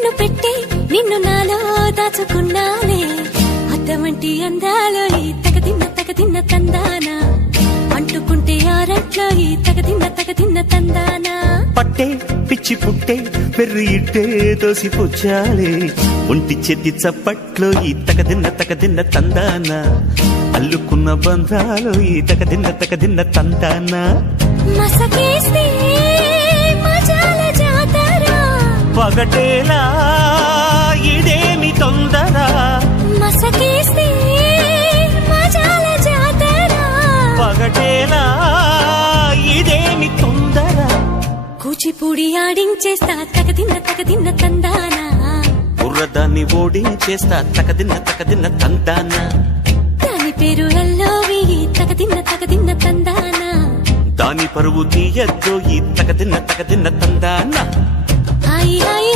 కన్ను పెట్టి నిన్ను నాలో దాచుకున్నాలే అద్దమంటి అందాలో ఈ తగదిన్న తందానా అంటుకుంటే ఆరట్లో ఈ తగదిన్న తందానా పట్టే పిచ్చి పుట్టే పెర్రి ఇట్టే దోసి పుచ్చాలే ఒంటి చేతి చప్పట్లో ఈ తగదిన్న తందానా అల్లుకున్న బంధాలు ఈ తగదిన్న తందానా మసకేస్తే మజాల జాతర పగటేలా ఇదేమి తొందర మసకేస్తే మజాల జాతర పగటేలా ఇదేమి తొందర కూచిపూడి ఆడించేస్తా తగదిన్న తందానా బుర్రదాన్ని ఓడించేస్తా తగదిన్న తందానా దాని పేరు ఎల్లోవి తగదిన్న తందానా దాని పరువు తీయద్దు ఈ తగదిన్న తందానా హాయి హాయి